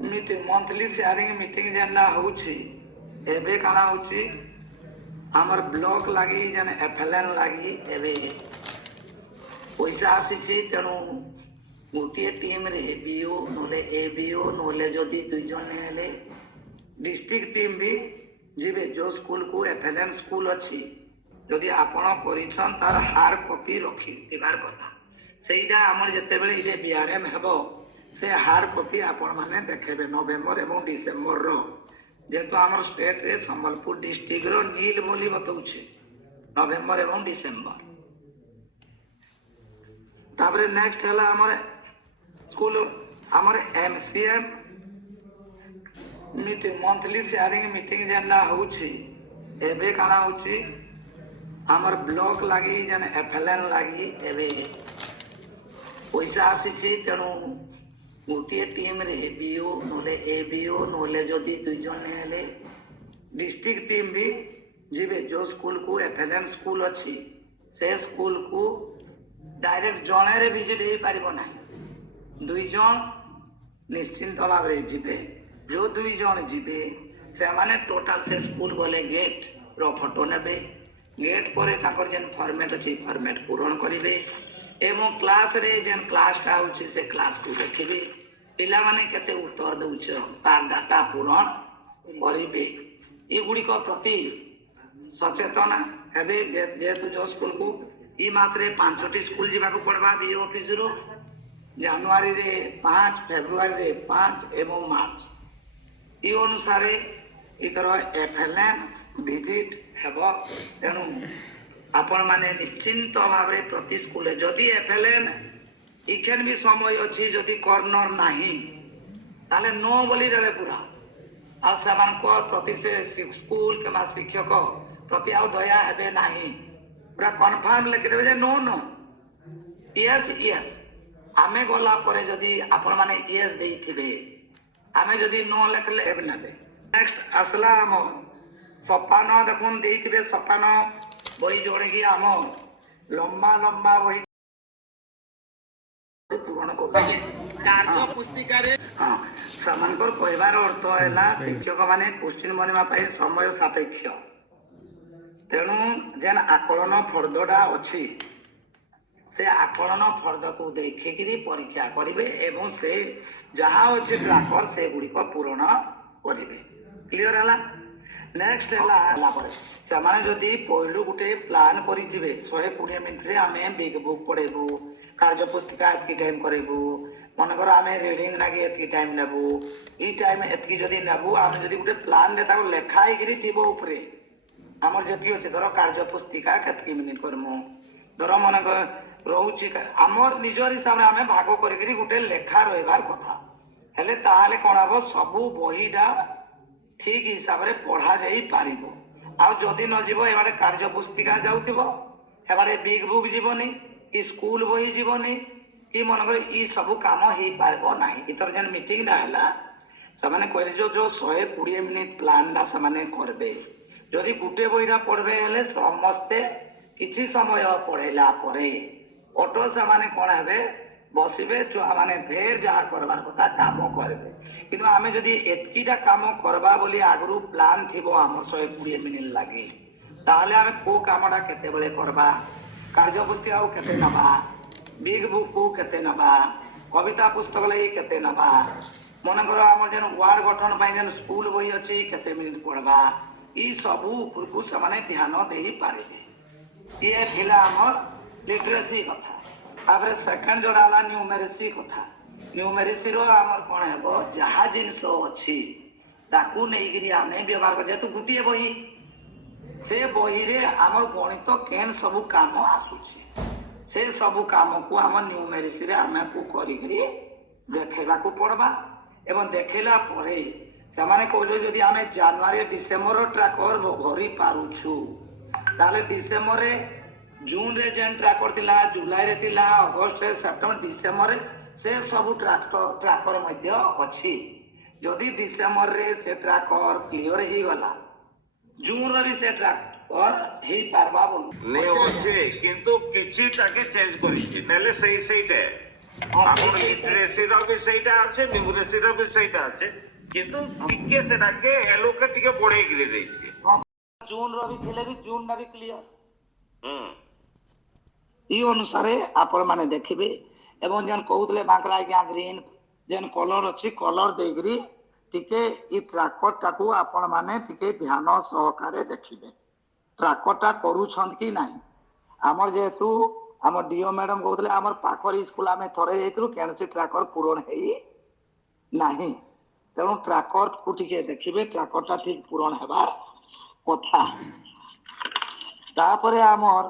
Meeting monthly sharing meeting जेना होची एबे काना होची हमर ब्लॉक लागी जन एफएलएन लागी एबे पैसा आसी तेणु गोटे टीम रे बीओ नोले एबीओ नोले जदि दुई जन हेले डिस्ट्रिक्ट टीम भी जीवे जो स्कूल को एफएलएन स्कूल अच्छी जदि आपण करिछन तार हार्ड कॉपी रखी दिबार कथा सेइडा हमर जते बेले इजे बीआरएम हेबो से हार्ड कॉपी आपण माने देखेबे नवेम्बर एवं डिसेम्बर रो जेतो हमर स्टेट रे संबलपुर डिस्ट्रिक्ट रो नीलमोली बतौछि नवेम्बर एवं डिसेम्बर तापरे नेक्स्ट हला हमर स्कूल हमर MCM meeting monthly sharing meeting जेना होछि एबे काना होछि हमर ब्लॉक लागी जन एफएलएन लागी एबे पैसा आसी तेणु गोटे टीम रे बीओ नोले एबीओ नोले जदि दुई जन हेले डिस्ट्रिक्ट टीम भी जीवे जो स्कूल को एफएलएन स्कूल अच्छी से स्कूल को डायरेक्ट जणे रे विजिट हो पारिबो ना दुई जन निश्चिंत भाव रे जीवे जो दुई जन जीवे से माने टोटल से स्कूल बोले गेट रो फोटो नेबे गेट पर ताकर जेन फॉर्मेट अछि फॉर्मेट पूरण करिवे एवं क्लास रे जेन क्लास टा होछि से क्लास को देखिबे पिला माने केते उत्तर दउछ तार डाटा पूरण करिवे ई गुडी को प्रति सचेतन हेबे जेतु जो स्कूल को ई मास रे 5टी स्कूल जीवा को पड़बा बी ऑफिस रो जनवरी रे 5 फेब्रुआरी रे 5 एवं मार्च ई अनुसार इतर एफएलएन विजिट हेबो तेणु आपण माने निश्चिंत भाव रे प्रति स्कूल जदि एफएलएन इखेन भी समय अछि जदि कॉर्नर नाही ताले नो बोली देबे पूरा आ समान को प्रति से स्कूल के मा शिक्षक प्रति आ दया हेबे नाही पूरा कंफर्म लिखि देबे जे नो नो यस यस आमे गोला परे जदि आपण माने यस देइथिबे आमे जदि नो लिखले हेबे नाबे नेक्स्ट असला हम सपान देखुन देइथिबे सपान बही जोड़े की आम लंबा लंबा बही पूरण कार्य पुस्तिका रे हां समानकर कहबार अर्थ हैला शिक्षक माने क्वेश्चन बनवा पाए समय सापेक्ष तेणु जेन आकलन फर्दडा अछि से आकलन फर्द को देखिकरी परीक्षा करिवे एवं से जहां अछि ट्रैकर से गुडी को पूर्ण करिवे क्लियर हला नेक्स्ट हला पर से माने जदी पहिलु गुटे प्लान करि जिवे 120 मिनिट रे हमें बिग बुक पढेबु कार्य पुस्तिका एतकी टाइम करेबु मनकर हमें रीडिंग लागे एतकी टाइम नेबु ई टाइम एतकी जदी नेबु हम जदी गुटे प्लान ने ताको लेखाई गिरी थिबो ऊपरे हमर जति होचे धर कार्य पुस्तिका केतकी मिनिट करमु धर मनक रहउची हमर निजर हिसाब रे हमें भाग करि गिरी गुटे लेखा रहबार कथा हेले ताहाले कोन हबो सबु बहीडा ठीक हिसाब रे पढ़ा जाई पारिबो आ जदी न जीवो एबारे कार्य पुस्तिका जाउतिबो एबारे बिग बुक जीवनी कि स्कूल बही जीवनी कि मनकर ई सब काम ही पारबो नाही इतर जन मीटिंग ना हला समाने कहले जो 120 मिनिट प्लान दा समाने करबे जदी गुटे बहीडा पढ़बे हेले समस्ते किछि समय पढ़ेला परे ऑटो समाने कोन हेबे बसिबे छुआ माने फेर जहा करबार कथा काम करबे किंतु आमे जदी एतकीटा काम करबा बोली आगरु प्लान थिबो हम 120 मिनिट लागी ताहले आमे को कामडा केते बेले करबा कार्य पुस्तिका को केते नबा बिग बुक को केते नबा कविता पुस्तक लई केते नबा मन करो हम जन वार्ड गठन पाई जन स्कूल बही अछि केते मिनिट पढ़बा ई सब ऊपर को समाने ध्यान देई पारे ये थिला हमर लिटरेसी कथा तापर सेकंड जोड़ा ला न्यूमेरेसी कथा न्यूमेरेसी रो हमर कोन हेबो जहा जिंस अछि ताकू नै गिरी आमे व्यवहार कर जेतु गुटिए बही से बही रे हमर गणित केन सब काम आसुछि से सब काम को हम न्यूमेरेसी रे आमे को करी करी देखेबा को पड़बा एवं देखेला परे समाने कहलो जदी आमे जनवरी डिसेंबर ट्रैकर भरी पारुछु ताले डिसेंबर रे जून रे जेन ट्रैकर थिला जुलाई रे थिला अगस्त रे सेप्टेम्बर डिसेंबर रे से सब ट्रैकर मध्य अछि जदी डिसेंबर रे से ट्रैकर क्लियर ही गला जून रे भी से ट्रैकर ही पारबा बोल नै होचे किंतु किछि ताके चेंज करिछि नेले सही सहीटे ଆମର ଲିଟରେସିର ବି ସେଇଟା ଅଛି, ନ୍ୟୁମରେସିର ବି ସେଇଟା ଅଛି, କିନ୍ତୁ ଟିକେ ସେଟାକେ ଏଲୋକେ ଟିକେ ବଢେଇକିରି ଦେଇଛି। ଜୁନ୍ ର ବି ଥିଲେ ବି ଜୁନ୍ ଟା ବି କ୍ଲିୟର ହୁଁ ଇ ଅନୁସାରେ ଆପଣ ମାନେ ଦେଖିବେ। ଏବଂ ଯେନ୍ କହୁଥିଲେ ବାଙ୍କରା ଆଜ୍ଞା ଗ୍ରୀନ ଯେନ୍ କଲର ଅଛି କଲର ଦେଇକିରି ଟିକେ ଇ ଟ୍ରାକର ଟାକୁ ଆପଣ ମାନେ ଟିକେ ଧ୍ୟାନ ସହକାରେ ଦେଖିବେ ଟ୍ରାକରଟା କରୁଛନ୍ତି କି ନାହିଁ। ଆମର ଯେହେତୁ ଆମ ଡିଓ ମ୍ୟାଡାମ କହୁଥିଲେ ଆମର ପାଖରେ ସ୍କୁଲ ଆମେ ଥରେ ଯାଇଥିଲୁ କୌଣସି ଟ୍ରାକର ପୂରଣ ହେଇ ନାହିଁ। ତେଣୁ ଟ୍ରାକର କୁ ଟିକେ ଦେଖିବେ ଟ୍ରାକରଟା ଠିକ ପୂରଣ ହେବା କଥା। ତାପରେ ଆମର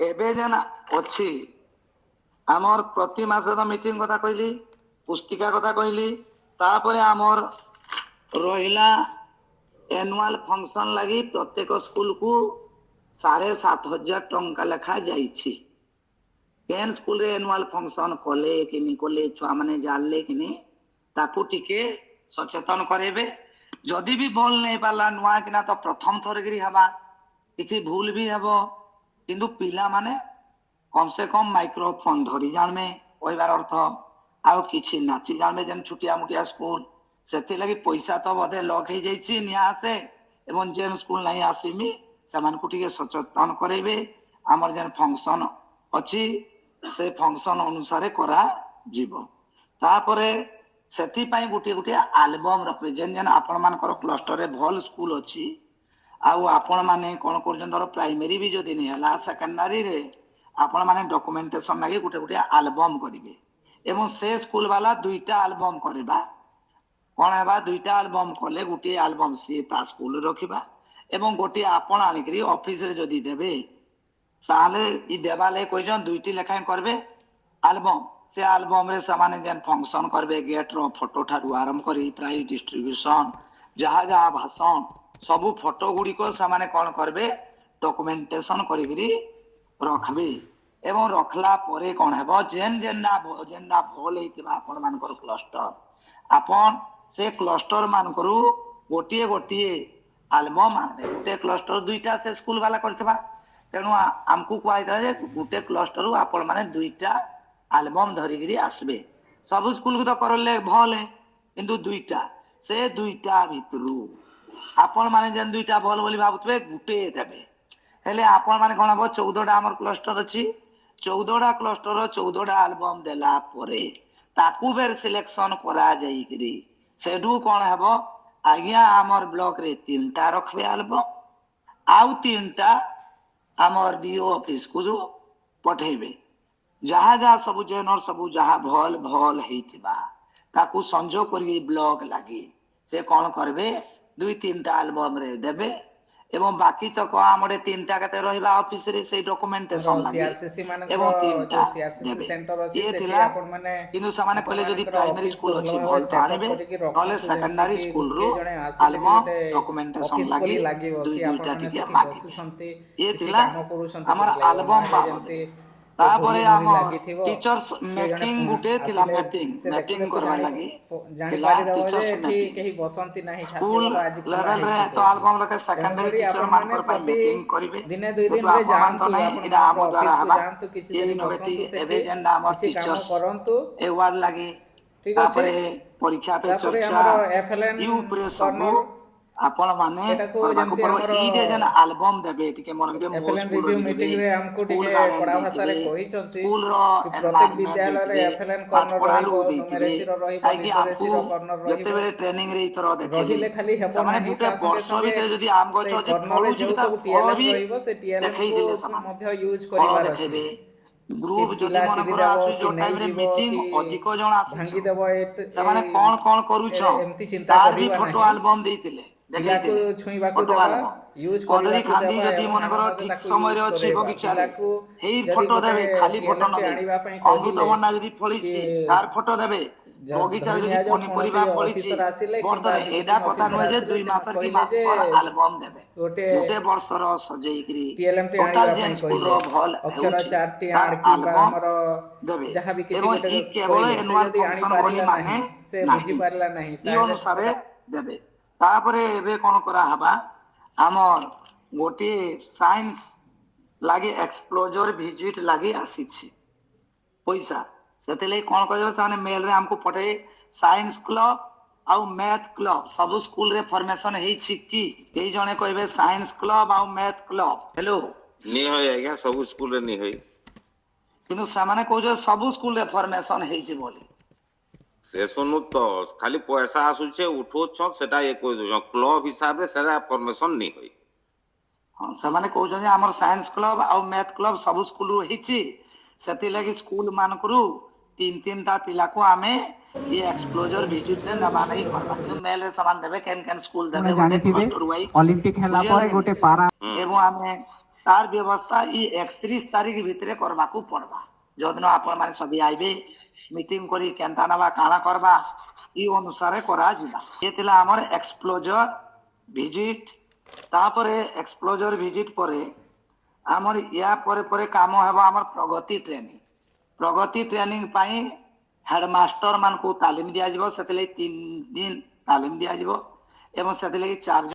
ଏବେ ଯେନ୍ ଅଛି ଆମର ପ୍ରତି ମାସର ମିଟିଂ କଥା କହିଲି, ପୁସ୍ତିକା କଥା କହିଲି, ତାପରେ ଆମର ରହିଲା ଏନୁଆଲ ଫଙ୍କସନ ଲାଗି ପ୍ରତ୍ୟେକ ସ୍କୁଲକୁ 7,500 ଟଙ୍କା ଲେଖା ଯାଇଛି। କେନ୍ ସ୍କୁଲରେ ଏନୁଆଲ ଫଙ୍କସନ କଲେ କି ନି କଲେ ଛୁଆମାନେ ଜାଣିଲେ କି ନି ତାକୁ ଟିକେ ସଚେତନ କରେଇବେ। ଯଦି ବି ଭଲ ନେଇ ପାରିଲା ନୂଆ କିନା ତ ପ୍ରଥମ ଥରକିରି ହେବା, କିଛି ଭୁଲ ବି ହେବ, କିନ୍ତୁ ପିଲାମାନେ କମ ସେ କମ ମାଇକ୍ରୋଫୋନ ଧରି ଜାଣବେ କହିବାର ଅର୍ଥ, ଆଉ କିଛି ନାଚି ଜାଣବେ ଯେନ୍ ଛୁଟିଆ ମୁଟିଆ ସ୍କୁଲ। ସେଥିଲାଗି ପଇସା ତ ବୋଧେ ଲକ୍ ହେଇଯାଇଛି ନିଆ ଆସେ ଏବଂ ଯେନ୍ ସ୍କୁଲ ନାହିଁ ଆସିମି ସେମାନଙ୍କୁ ଟିକେ ସଚେତନ କରେଇବେ। ଆମର ଯେନ୍ ଫଙ୍କସନ ଅଛି ସେ ଫଙ୍କସନ ଅନୁସାରେ କରାଯିବ। ତାପରେ ସେଥିପାଇଁ ଗୋଟିଏ ଗୋଟିଏ ଆଲବମ ରଖିବେ ଯେନ୍ ଯେନ୍ ଆପଣ ମାନଙ୍କର କ୍ଲଷ୍ଟରରେ ଭଲ ସ୍କୁଲ ଅଛି ଆଉ ଆପଣ ମାନେ କଣ କରୁଛନ୍ତି ଧର ପ୍ରାଇମେରୀ ବି ଯଦି ନି ହେଲା ସେକେଣ୍ଡାରୀରେ ଆପଣ ମାନେ ଡକୁମେଣ୍ଟେସନ ଲାଗି ଗୋଟେ ଗୋଟେ ଆଲବମ କରିବେ ଏବଂ ସେ ସ୍କୁଲ ବାଲା 2ଟା ଆଲବମ କରିବା। କଣ ହେବା 2ଟା ଆଲବମ କଲେ ଗୋଟିଏ ଆଲବମ ସିଏ ତା ସ୍କୁଲରେ ରଖିବା ଏବଂ ଗୋଟିଏ ଆପଣ ଆଣିକିରି ଅଫିସରେ ଯଦି ଦେବେ ତାହେଲେ ଇ ଦେବା ଲାଗି କହିଛନ୍ 2ଟି ଲେଖାଏଁ କରିବେ ଆଲବମ। ସେ ଆଲବମ ରେ ସେମାନେ ଯେନ୍ ଫଙ୍କସନ କରିବେ ଗେଟ ର ଫଟୋ ଠାରୁ ଆରମ୍ଭ କରି ପ୍ରାଇଜ ଡିଷ୍ଟ୍ରିବ୍ୟୁସନ ଯାହା ଯାହା ଭାଷଣ ସବୁ ଫଟୋ ଗୁଡିକ ସେମାନେ କଣ କରିବେ ଡକୁମେଣ୍ଟେସନ କରିକିରି ରଖବେ। ଏବଂ ରଖିଲା ପରେ କଣ ହେବ ଯେନ୍ନା ଭଲ ହେଇଥିବା ଆପଣ ମାନଙ୍କର କ୍ଲଷ୍ଟର ଆପଣ ସେ କ୍ଲଷ୍ଟର ମାନଙ୍କରୁ ଗୋଟିଏ ଗୋଟିଏ ଆଲବମ ଆଣିବେ। ଗୋଟେ କ୍ଲଷ୍ଟର 2ଟା ସେ ସ୍କୁଲ ବାଲା କରିଥିବା ତେଣୁ ଆମକୁ କୁହାଯାଇଥିଲା ଯେ ଗୋଟେ କ୍ଲଷ୍ଟରରୁ ଆପଣ ମାନେ 2ଟା ଆଲବମ ଧରିକିରି ଆସିବେ। ସବୁ ସ୍କୁଲକୁ ତ କରଲେ ଭଲ କିନ୍ତୁ 2ଟା ସେ 2ଟା ଭିତରୁ ଆପଣ ମାନେ ଯେନ୍ 2ଟା ଭଲ ବୋଲି ଭାବୁଥିବେ ଗୋଟେ ଦେବେ। ହେଲେ ଆପଣ ମାନେ କଣ ହବ 14ଟା ଆମର କ୍ଲଷ୍ଟର ଅଛି 14ଟା କ୍ଲଷ୍ଟର 14ଟା ଆଲବମ ଦେଲା ପରେ ତାକୁ ଫେର ସିଲେକ୍ସନ କରାଯାଇକିରି ସେଠୁ କଣ ହେବ ଆଜ୍ଞା ଆମର ବ୍ଲକରେ 3ଟା ରଖିବେ ଆଲବମ ଆଉ 3ଟା ଆମର ଡିଓ ଅଫିସକୁ ଯୋଉ ପଠେଇବେ। ଯାହା ଯାହା ସବୁ ଜେନର ସବୁ ଯାହା ଭଲ ଭଲ ହେଇଥିବା ତାକୁ ସଂଯୋଗ କରିକି ବ୍ଲକ ଲାଗି ସେ କଣ କରିବେ 2-3ଟା ଆଲବମ ରେ ଦେବେ ଏବଂ ବାକି ତକ ଆମର 3ଟା କେତେ ରହିବା ଅଫିସରେ ସେଇ ଆମର ଡକୁମେଣ୍ଟେସନ ଲାଗି ସିଆରସିସି ମାନଙ୍କର ଏବଂ 3ଟା ଯୋଉ ସିଆରସିସି ଦେବେ। ସେଣ୍ଟର ଅଛି ଇଏ ସେଠି ଥିଲା ଆପଣ ମାନେ କିନ୍ତୁ ସେମାନେ ଆପଣ କହିଲେ ଯଦି ମାନଙ୍କର ପ୍ରାଇମେରୀ ଅଫିସକୁ ସ୍କୁଲ ଭଲ ଅଛି ଭାବରେ ଭଲ ତ ସେଟଅପ୍ ଆଣିବେ କରିକି ନହେଲେ ରଖନ୍ତୁ ଯେମିତି ସେକେଣ୍ଡାରୀ କି ସ୍କୁଲରୁ କିଏ ଜଣେ ଆସିଲେ ବି ଆଲବମ ଗୋଟେ ଡକୁମେଣ୍ଟେସନ ଅଫିସ ଲାଗି ପରି ଲାଗିବ କି ଆପଣ 2-2ଟା ମାନେ ଟିକେ ସେଠି ମାଗିବେ। ବସୁଛନ୍ତି ଇଏ କିଛି ଥିଲା କାମ କରୁଛନ୍ତି ଆମର ପରି ଲାଗିବ ଆଲବମ ନହେଲେ ଯେମିତି ବାବଦରେ। ସେ ବହି ତାପରେ ମୋହି ଆମର ଲାଗିଥିବ ଟିଚର୍ସ କିଏ ଜଣେ ମେକିଂ ଗୋଟେ ଥିଲା ଆସିଲେ ସେ ମ୍ୟାପିଂ ଦେଖିଲେ ତ କରିବା ଲାଗି ଥିଲା ଜାଣିପାରିଦବ ଯେ ଟିଚର୍ସ ଏଠି ମେକିଂ କେହି ବସନ୍ତି ନାହିଁ ସ୍କୁଲ ଛାତ୍ରୀବାସ ଆଜି ଖୋଲା ଲେଭେଲରେ ହେଇଛି ତ କହିକି। ଆଲବମ ଲେଖେ ସେକେଣ୍ଡାରୀ ତେଣୁକରି ଟିଚର ଆପଣ ମାନେ ମାନଙ୍କର ପାଇଁ ପ୍ରତି ମେକିଂ କରିବେ। ଦିନେ 2 ଯେହେତୁ ଦିନରେ ଆପଣ ମାନେ ତ ଯାଆନ୍ତୁ ନାହିଁ ଆପଣ ଏଇଟା ଆମ ମାନଙ୍କର ଦ୍ଵାରା ଅଫିସକୁ ହେବା ଯାଆନ୍ତୁ କିଛି ଇଏ ଦିନ ଇନୋଭେଟିଭ ବସନ୍ତୁ ଏବେ ସେଠି ଯେନ୍ଟା ଆମର କିଛି କାମ ଟିଚର୍ସ କରନ୍ତୁ। ଏୱାର୍ଡ ଲାଗି ଠିକ ଅଛି। ତାପରେ ପରୀକ୍ଷା ପେ ତାପରେ ଚର୍ଚ୍ଚା ଆମର ଏଫଏଲଏନ ଇ ଉପରେ ସବୁ କର୍ଣ୍ଣର ଆପଣ ମାନେ ଏଟାକୁ କରିବାକୁ ଯେମିତି ପଡିବ। ଆମର ଇରେ ଯେନ୍ ଆଲବମ ଦେବେ ଟିକେ ମନେ ରଖିଥିବେ ମୋ ଏଫଏଲଏନ ସ୍କୁଲର ରିଭ୍ୟୁ ବି ଦେବେ ମିଟିଂରେ ଆମକୁ ସ୍କୁଲ ଟିକେ ଗାର୍ଡେନ କଡ଼ା ଭାଷାରେ ଦେଇଥିବେ କହିଛନ୍ତି ସ୍କୁଲର କି ପ୍ରତ୍ୟେକ ଏନଭାରନମେଣ୍ଟ ବିଦ୍ୟାଳୟରେ ଦେଇଥିବେ ଏଫଏଲଏନ ପାଠ କର୍ଣ୍ଣର ପଢାରୁ ରହିବ, ଦେଇଥିବେ ନ୍ୟୁମେରେସିର ରହିବ, କାହିଁକି ଆମକୁ ଲିଟରେସିର କର୍ଣ୍ଣର ରହିବ। ଯେତେବେଳେ ଟ୍ରେନିଂ ରେ ଏଇଥର ଦେଖେଇଲେ ରହିଲେ ଖାଲି ହେବ ସେମାନେ ନାହିଁ, ଗୋଟେ ତା ସଙ୍ଗେ ବର୍ଷ ସଙ୍ଗେ ଭିତରେ ଯଦି ଆମ୍ ଗଛ ସେଇ ଅଛି କର୍ଣ୍ଣରରେ ଫଳୁଛି ବି ଯେଉଁ ତାର ସବୁ ଫଳ ଟିଏଲଏମ୍ ବି ରହିବ ସେ ଟିଏଲଏମ୍କୁ ଦେଖେଇଥିଲେ ସେମାନେ ମଧ୍ୟ ୟୁଜ୍ ଫଳ କରିବାର ଅଛି। ଦେଖେଇବେ। କି ଗ୍ରୁପ ଯଦି ପିଲା ମନେକର ଚିରିଦେବ ଆସୁଛି କି ଯୋଉ ଟାଇମରେ ନେଇଯିବ ମିଟିଂ କି ଅଧିକ ଜଣ ଆସିଛ ଭାଙ୍ଗିଦେବ ସେମାନେ କଣ କରୁଛ ଏମିତି ଚିନ୍ତା ତାର ବି କରିବା ଫଟୋ ନାହିଁ। ଆଲବମ ଦେଇଥିଲେ ପିଲାକୁ ଦେଖେଇଥିଲେ ଛୁଇଁବାକୁ ଫଟୋ ଦେବା, ଆଲବମ। ୟୁଜ୍ କଦଳୀ କରିବାକୁ ଖାନ୍ଦି ଦେବା ଯଦି ଏବଂ ଆମେ ମନେକର ମଧ୍ୟ ଠିକ ତାକୁ ୟୁଜ୍ ସମୟରେ ଅଛି କରେଇବା। ବଗିଚାରେ ପିଲାକୁ ହେଇ ଯଦି ଫଟୋ ଗୋଟେ ଦେବେ ଖାଲି ଫଟୋ ନ ଟିଏଲଏମ୍ଟେ ଦେଇ ଆଣିବା ପାଇଁ କହିଲେ ଅମୃତଭଣ୍ଡା ଯଦି କି ଫଳିଛି ତାର ଫଟୋ ଦେବେ। ବଗିଚାରେ ଧରି ଯଦି ନିଆଯାଉ କୌଣସି ପନିପରିବା ଫଳିଛି ଅଫିସର ଆସିଲେ କିମ୍ବା ବର୍ଷରେ ଏଇଟା ଭିଜିଟିଂ କଥା ଅଫିସର ନୁହେଁ ଯେ ଆସିଲେ 2 ସେମାନେ ମାସର କି କହିଲେ ଯେ ମାସକର ଆଲବମ ଦେବେ। ଗୋଟେ ଗୋଟେ ବର୍ଷର ସଜେଇକିରି ଟିଏଲଏମ୍ଟେ ଟୋଟାଲ ଆଣିବା ଯେନ୍ ପାଇଁ ସ୍କୁଲର କହିଲେ ଭଲ ଅକ୍ଷର ହେଉଛି ଚାର୍ଟଟି ତାର ଆଣ କିମ୍ବା ଆଲବମ ଆମର ଦେବେ ଯାହାବି କିଛି ଏବଂ ଗୋଟେ ଇ କେବଳ କହିଲେ ସେ ଏନୁଆଲ ଯଦି ଫଙ୍କସନ ବୋଲି ଆଣିପାରିଲା ମାନେ ନାହିଁ, ସେ ନାହିଁ ବୁଝିପାରିଲା ନାହିଁ, ଇ ତାହେଲେ ଅନୁସାରେ ସେଟା ଦେବେ। ତାପରେ ଏବେ କଣ କରାହବା ଆମର ଗୋଟିଏ ସାଇନ୍ସ ଲାଗି ଏକ୍ସପ୍ଲୋଜର ଭିଜିଟ ଲାଗି ଆସିଛି ପଇସା ସେଥିଲାଗି କଣ କରିବେ ସେମାନେ ମେଲ ରେ ଆମକୁ ପଠେଇ ସାଇନ୍ସ କ୍ଲବ ଆଉ ମ୍ୟାଥ କ୍ଲବ ସବୁ ସ୍କୁଲ ରେ ଫର୍ମେସନ ହେଇଛି କି କେହି ଜଣେ କହିବେ ସାଇନ୍ସ କ୍ଲବ ଆଉ ମ୍ୟାଥ କ୍ଲବ ହେଲୋ ନି ହଇ ଆଜ୍ଞା ସବୁ ସ୍କୁଲରେ ନି ହଇ କିନ୍ତୁ ସେମାନେ କହୁଛନ୍ତି ସବୁ ସ୍କୁଲ ରେ ଫର୍ମେସନ ହେଇଛି ବୋଲି ସେ ଶୁଣୁ ତ ଖାଲି ପଇସା ଆସୁଛେ ଉଠଉଛ ସେଟା ଇଏ କହିଦଉଛ କ୍ଲବ ହିସାବରେ ସେଟା ପରମିଶନ ନି ହଇ ହଁ ସେମାନେ କହୁଛନ୍ତି ଆମର ସାଇନ୍ସ କ୍ଲବ ଆଉ ମ୍ୟାଥ କ୍ଲବ ସବୁ ସ୍କୁଲରୁ ହେଇଛି ସେଥିଲାଗି ସ୍କୁଲ ମାନଙ୍କରୁ ତିନିଟା ପିଲାକୁ ଆମେ ये एक्सप्लोजर विजिट रे नबा नहीं करबा कि मेल रे समान देबे केन स्कूल देबे ଆପଣ ଜାଣିଥିବେ क्लस्टर वाइज ଅଲିମ୍ପିକ ହେଲା ପରେ ଗୋଟେ ପାରା एवं आमे तार व्यवस्था ई 31 तारीख भितरे करबाकू पड़बा जदिन आपण माने सभी आइबे मीटिंग करी केनता नबा काला करबा ई अनुसार करा जिबा ये तिला हमर एक्सप्लोजर विजिट तापरे एक्सप्लोजर विजिट परे हमर या परे काम हेबा हमर प्रगति ट्रेनिंग पाई हेडमास्टर मान को तालीम दिया जिवो सेतले 3 दिन तालीम दिया जिवो एवं सेतले 4